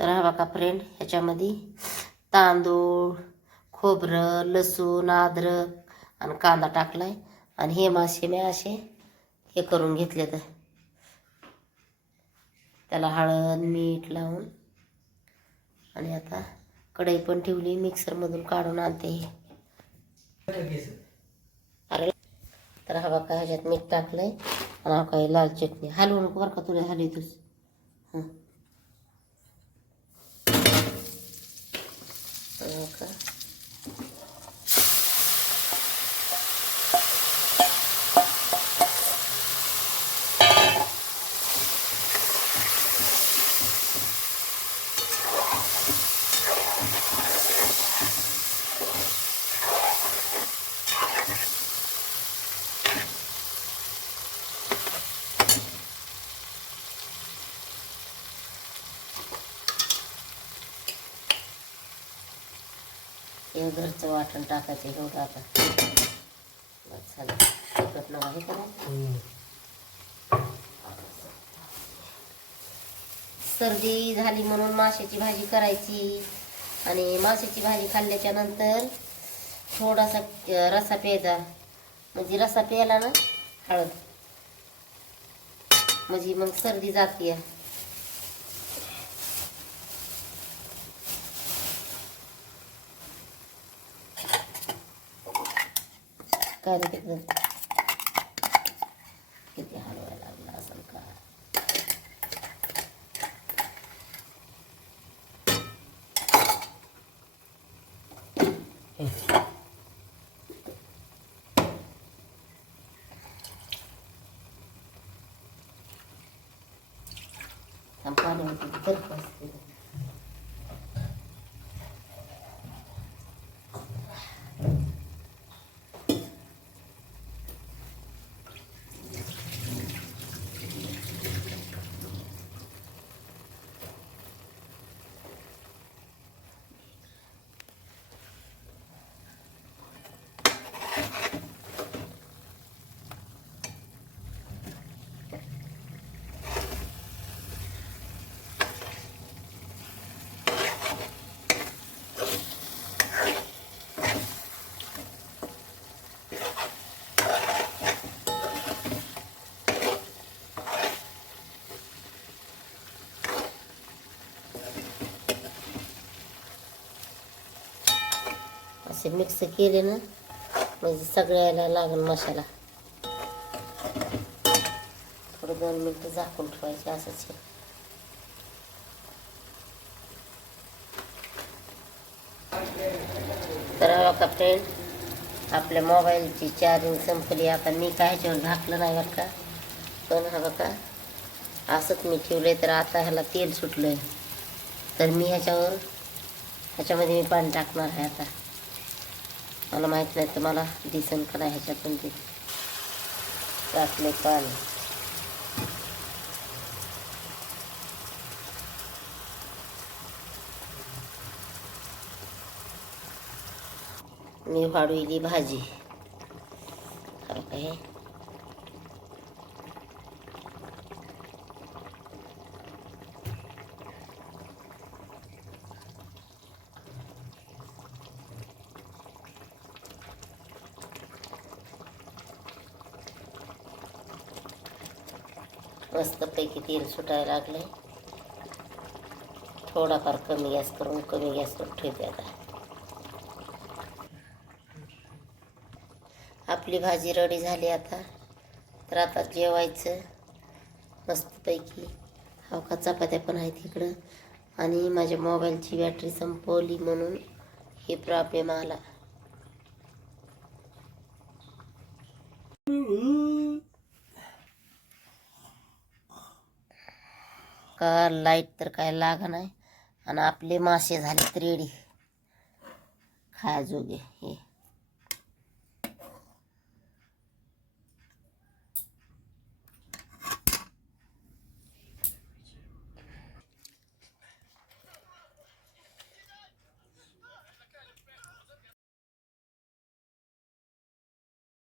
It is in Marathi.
तर हा बघा फ्रेंड, ह्याच्यामध्ये तांदूळ, खोबरं, लसूण, अद्रक आणि कांदा टाकलाय. आणि हे मासे मी असे हे करून घेतले, तर त्याला हळद मीठ लावून. आणि आता कढई पण ठेवली, मिक्सरमधून काढून आणते. अरे तर हा बघा, ह्याच्यात मीठ टाकलंय आणि हा काही लाल चटणी. हलवू नको बरं का, तुला हलवतोच. हां का हे घरचं वाटण टाकायचं एवढं. आता बस झालं, तिखट नका हे करायचं. सर्दी झाली म्हणून माशाची भाजी करायची. आणि माशाची भाजी खाल्ल्याच्या नंतर थोडासा रस्सा प्यायचा. म्हणजे रस्सा प्यायला ना हळद, म्हणजे मग सर्दी जाते. काय रे तिकडं किती हलवायला लागला असेल का. पाणी होते तर असे मिक्स केले ना, म्हणजे सगळ्याला लागेल मसाला. थोडं 2 मिनिटं झाकून ठेवायचे असंच. तर बघा फ्रेंड, आपल्या मोबाईलची चार्जिंग संपली. आता मी काय ह्याच्यावर झाकलं नाही बरं का, पण हा बघा असंच मी ठेवलंय. तर आता ह्याला तेल सुटलंय, तर मी ह्याच्यामध्ये मी पाणी टाकणार आहे. आता मला माहीत नाही तर मला दिसन का नाही, ह्याच्यातून ते टाकले पाणी. मी वाढवली भाजी. काय मस्तपैकी तेल सुटायला लागले. थोडाफार कमी गॅसवर ठेवते. आता आपली भाजी रेडी झाली. आता तर आता जेवायचं मस्तपैकी. हा का चपात्या पण आहेत इकडं. आणि माझ्या मोबाईलची बॅटरी संपवली म्हणून हे प्रॉब्लेम आला. का लाईट तर काय लागा नाही. आणि आपले मासे झाले रेडी खायजोगे. हे